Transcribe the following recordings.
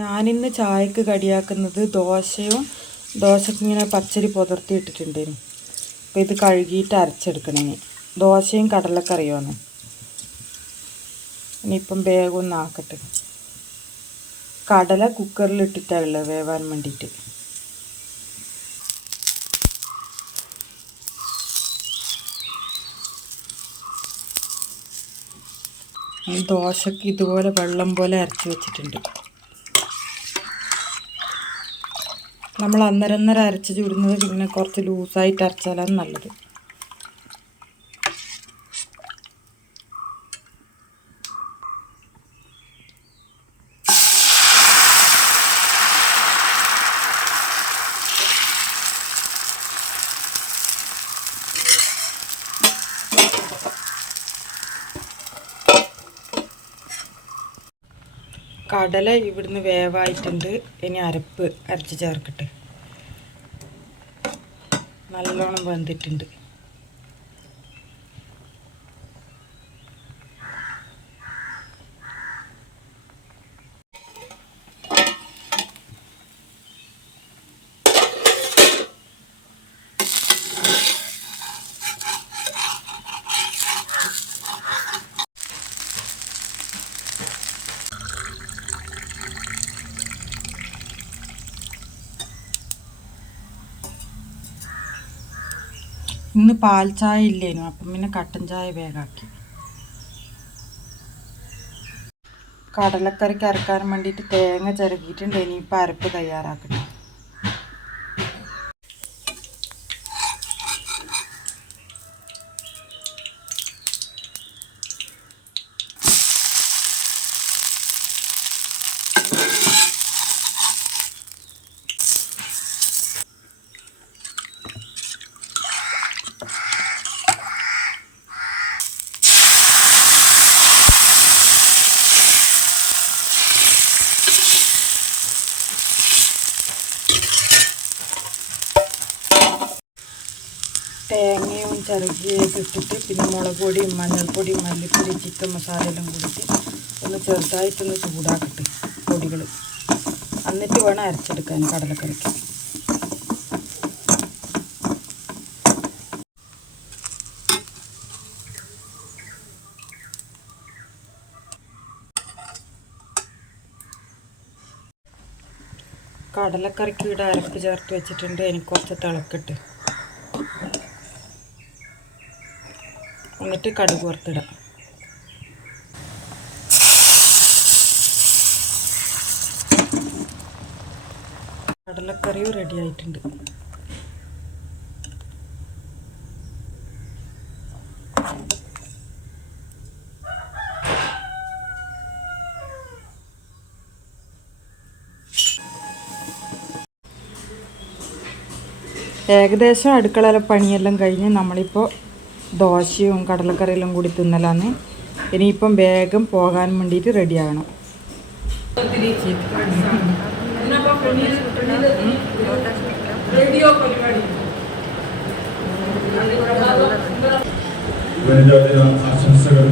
ഞാനിന്ന് ചായക്ക് കടിയാക്കുന്നത് ദോശയും ദോശയ്ക്ക് ഇങ്ങനെ പച്ചരി പുതർത്തി ഇട്ടിട്ടുണ്ടായിരുന്നു അപ്പോൾ ഇത് കഴുകിയിട്ട് അരച്ചെടുക്കണം ദോശയും കടലക്കറിയുമാണ്. ഇനിയിപ്പം വേഗം ഒന്ന് ആക്കട്ടെ. കടല കുക്കറിൽ ഇട്ടിട്ടാണല്ലോ വേവാൻ വേണ്ടിയിട്ട്. ദോശയ്ക്ക് ഇതുപോലെ വെള്ളം പോലെ അരച്ച് വെച്ചിട്ടുണ്ട്. നമ്മൾ അന്നരന്നര അരച്ച് ചുടുന്നത് പിന്നെ കുറച്ച് ലൂസായിട്ട് അരച്ചാലാണ് നല്ലത്. കടല ഇവിടുന്ന് വേവായിട്ടുണ്ട്. ഇനി അരപ്പ് അരച്ച് ചേർക്കട്ടെ. നല്ലോണം വെന്തിട്ടുണ്ട്. ഇന്ന് പാൽ ചായ ഇല്ലേനു അപ്പം പിന്നെ കട്ടൻ ചായ വേഗാക്കി. കടലക്കറിക്ക് അരക്കാൻ വേണ്ടിയിട്ട് തേങ്ങ ചിരകിയിട്ടുണ്ട് ഇനിയിപ്പോൾ അരപ്പ് തയ്യാറാക്കണം. തേങ്ങയും ചിരകിയൊക്കെ ഇട്ടിട്ട് പിന്നെ മുളക് പൊടിയും മഞ്ഞൾപ്പൊടിയും മല്ലിപ്പൊടി ചിക്കൻ മസാല എല്ലാം കൂടിയിട്ട് ഒന്ന് ചെറുതായിട്ടൊന്ന് ചൂടാക്കട്ടെ പൊടികൾ എന്നിട്ട് വേണം അരച്ചെടുക്കാൻ കടലക്കറിക്ക്. കടലക്കറിക്ക് ഇവിടെ അരപ്പ് ചേർത്ത് വെച്ചിട്ടുണ്ട്. എനിക്ക് കുറച്ച് തിളക്കിട്ട്. എന്നിട്ട് കടുക് വറുത്തിടാം. കടലക്കറിയും റെഡി ആയിട്ടുണ്ട്. ഏകദേശം അടുക്കളയിലെ പണിയെല്ലാം കഴിഞ്ഞ് നമ്മളിപ്പോൾ ദോശയും കടലക്കറിയെല്ലാം കൂടി തിന്നലാന്ന് ഇനിയിപ്പം വേഗം പോകാൻ വേണ്ടിയിട്ട് റെഡിയാകണം. വേണ്ടതിന് ആശംസകൾ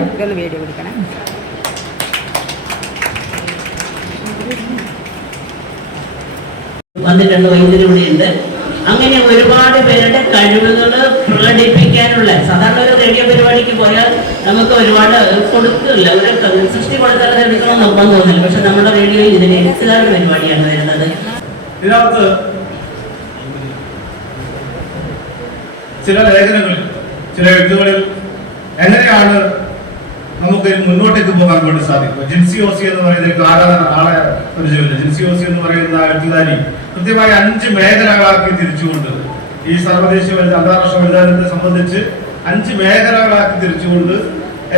പിടിക്കണം ഇതൊന്ന് വീഡിയോ എടുക്കണം. വന്നിട്ടുണ്ട് വൈദ്യുതിയിലൂടെയുണ്ട് അങ്ങനെ ഒരുപാട് പേരുടെ കഴിവുകൾ പ്രകടിപ്പിക്കാനുള്ള സാധാരണ ഒരു റേഡിയോ പരിപാടിക്ക് പോയാൽ നമുക്ക് ഒരുപാട് കൊടുക്കില്ല. ഒരു സൃഷ്ടി കൊടുത്താൽ അത് എടുക്കണം നോക്കാൻ തോന്നില്ല പക്ഷെ നമ്മുടെ റേഡിയോയിൽ ഇതിന് എഴുത്തുകാരുടെ പരിപാടിയാണ് വരുന്നത്. ഇതിനകത്ത് ചില ലേഖനങ്ങളിൽ ചില എഴുത്തുകളിൽ എങ്ങനെയാണ് നമുക്ക് മുന്നോട്ടേക്ക് പോകാൻ വേണ്ടി സാധിക്കും ജിൻസി ഓസി എന്ന് പറയുന്ന ഒരു ആരാധന ആളെ പരിചയമില്ല. ജിൻസി ഓസി എന്ന് പറയുന്ന എഴുത്തുകാരി കൃത്യമായി അഞ്ച് മേഖലകളാക്കി തിരിച്ചുകൊണ്ട് ഈ സർവദേശീയ അന്താരാഷ്ട്ര വനിതാ ദിനത്തെ സംബന്ധിച്ച് അഞ്ച് മേഖലകളാക്കി തിരിച്ചുകൊണ്ട്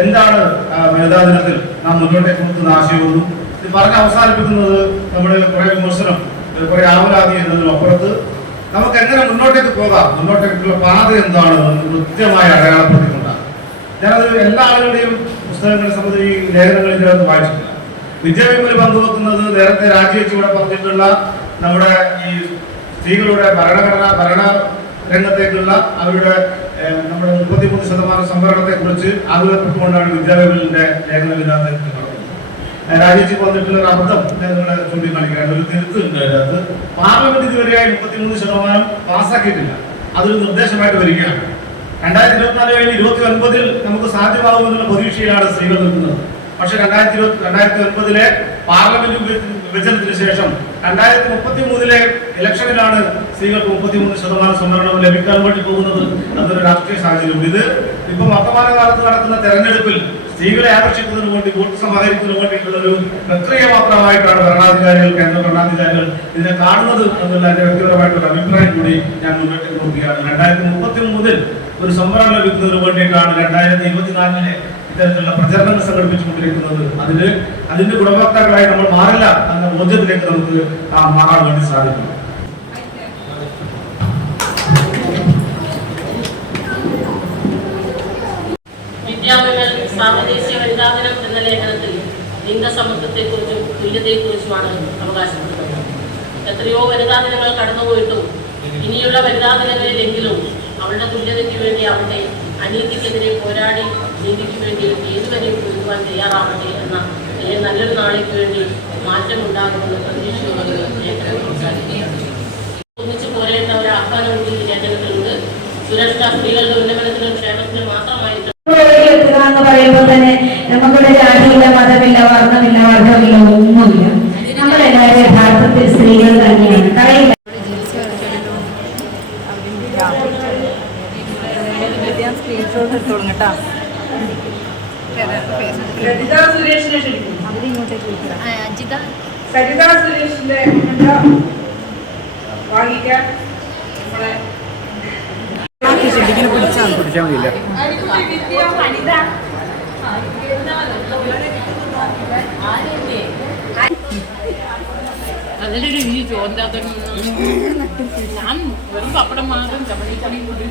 എന്താണ് വനിതാ ദിനത്തിൽ നാം മുന്നോട്ടേക്ക് കൊടുക്കുന്ന ആശയമൊന്നും ഇത് പറഞ്ഞ് അവസാനിപ്പിക്കുന്നത് നമ്മുടെ കുറെ വിമർശനം കുറെ ആവലാതി എന്നതിനും അപ്പുറത്ത് നമുക്ക് എങ്ങനെ മുന്നോട്ടേക്ക് പോകാം? മുന്നോട്ടേക്കുള്ള പാത എന്താണ് കൃത്യമായി അടയാളപ്പെടുത്തിക്കൊണ്ടാണ്. ഞാനത് എല്ലാ ആളുകളുടെയും പുസ്തകങ്ങളെ സംബന്ധിച്ച് ഈ ലേഖനങ്ങൾ ഇതിനകത്ത് വായിച്ചിട്ടില്ല. വിദ്യാഭ്യാസം പങ്കുവെക്കുന്നത് നേരത്തെ രാജിവെച്ച് ഇവിടെ പറഞ്ഞിട്ടുള്ള നമ്മുടെ ഈ സ്ത്രീകളുടെ ഭരണഘടന ഭരണ രംഗത്തേക്കുള്ള അവരുടെ നമ്മുടെ മുപ്പത്തിമൂന്ന് ശതമാനം സംവരണത്തെ കുറിച്ച് ആഗ്രഹപ്പെട്ടുകൊണ്ടാണ് വിദ്യാഭ്യാസത്തിന്റെ ലേഖനം ഇതിനകത്ത് രാജിച്ച് വന്നിട്ടുള്ള ഒരു അബദ്ധം നിങ്ങളെ ചൂണ്ടിക്കാണിക്കുകയാണ്. ഒരു തിരുത്തുണ്ട് അതിനകത്ത്. പാർലമെന്റ് ഇതുവരെയായി മുപ്പത്തിമൂന്ന് ശതമാനം പാസ്സാക്കിയിട്ടില്ല. അതൊരു നിർദ്ദേശമായിട്ട് വരികയാണ്. രണ്ടായിരത്തി ഇരുപത്തിനാല് കഴിഞ്ഞ് ഇരുപത്തി ഒൻപതിൽ നമുക്ക് സാധ്യമാകുമെന്നുള്ള പ്രതീക്ഷയിലാണ് സ്ത്രീകൾ നിൽക്കുന്നത്. പക്ഷെ രണ്ടായിരത്തി ഇരുപത്തി രണ്ടായിരത്തി ഒൻപതിലെ പാർലമെന്റ് വിഭ- വിഭജനത്തിന് ശേഷം രണ്ടായിരത്തി മുപ്പത്തി മൂന്നിലെ ഇലക്ഷനിലാണ് സ്ത്രീകൾക്ക് മുപ്പത്തിമൂന്ന് ശതമാനം സംവരണം ലഭിക്കാൻ വേണ്ടി പോകുന്നത്. എന്നൊരു രാഷ്ട്രീയ സാഹചര്യം ഇത് ഇപ്പൊ വർത്തമാന കാലത്ത് നടക്കുന്ന തെരഞ്ഞെടുപ്പിൽ സ്ത്രീകളെ ആകർഷിക്കുന്നതിന് വേണ്ടി വോട്ട് സമാഹരിക്കുന്നതിന് വേണ്ടിയിട്ടുള്ള ഒരു പ്രക്രിയ മാത്രമായിട്ടാണ് ഭരണാധികാരികൾ കേന്ദ്ര ഭരണാധികാരികൾ ഇതിനെ കാണുന്നത് എന്നുള്ള എന്റെ വ്യക്തിപരമായിട്ടുള്ള അഭിപ്രായം കൂടി ഞാൻ മുന്നോട്ട് നോക്കുകയാണ് രണ്ടായിരത്തി മുപ്പത്തി മൂന്നിൽ ഒരു സംവരണം ലഭിക്കുന്നതിന് വേണ്ടിയിട്ടാണ് രണ്ടായിരത്തി ഇരുപത്തിനാലിലെ ഇത്തരത്തിലുള്ള പ്രചരണങ്ങൾ സംഘടിപ്പിച്ചുകൊണ്ടിരിക്കുന്നത്. അതിന് അതിന്റെ ഗുണഭോക്താക്കളായി നമ്മൾ മാറില്ല എന്ന ബോധ്യത്തിലേക്ക് നമുക്ക് മാറാൻ വേണ്ടി സാധിക്കും. വിദ്യാഭ്യാസ സാർവദേശീയ വനിതാ ദിനം അവകാശപ്പെടുന്നത്. എത്രയോ വനിതാ ദിനങ്ങൾ കടന്നുപോയിട്ടും ഇനിയുള്ള വനിതാ ദിനങ്ങളിലെങ്കിലും അവളുടെ തുല്യതയ്ക്ക് വേണ്ടി അവളുടെ അനീതിക്കെതിരെ പോരാടി നീതിക്ക് വേണ്ടി ഏതുവരെയും പൊരുവാൻ തയ്യാറാവട്ടെ എന്ന നല്ലൊരു നാളേക്ക് വേണ്ടി മാറ്റമുണ്ടാകുമെന്ന് സംസാരിക്കുകയാണ് ഒന്നിച്ച് പോരേണ്ട ഒരു ആഹ്വാനം ഉണ്ട് ഈ ലേഖനത്തിലുണ്ട് സുരക്ഷ സ്ത്രീകളുടെ ഉന്നമനത്തിനും ക്ഷേമത്തിനും മാത്രമായിട്ട് പറയുമ്പോൾ തന്നെ നമുക്കിവിടെ ജാതിയില്ല മതമില്ല വർണമില്ല വർഗമില്ല അജിത? സരിത സുരേഷിന്റെ വാങ്ങിക്കാൻ നമ്മളെ പിടിച്ചാൽ അതിലൊരു ഈ ചോറിന്റെ ഞാൻ വെറും പപ്പടം മാത്രം ചമ്മടി ചമ്മി കൂട്ടി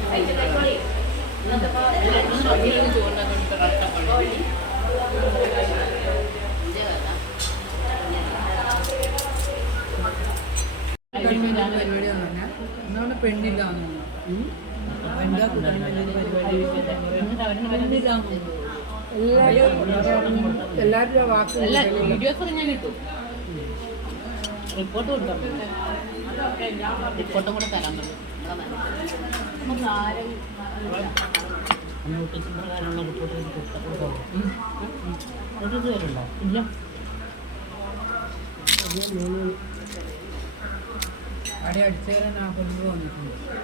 പെണ്ണില്ല എല്ലാവരുടെ വാക്കും വീഡിയോസ് ഞാൻ റിപ്പോർട്ട് കിട്ടും റിപ്പോർട്ടും കൂടെ തരാൻ പറ്റും നമുക്ക് ആരും നോട്ടീസ് പ്രകാരമുള്ള റിപ്പോർട്ട് കൊടുത്തപ്പോൾ അതൊരു വരുന്നുണ്ടോ ഇല്ല അടി അടിച്ചു തരാൻ വന്നിട്ടുണ്ട്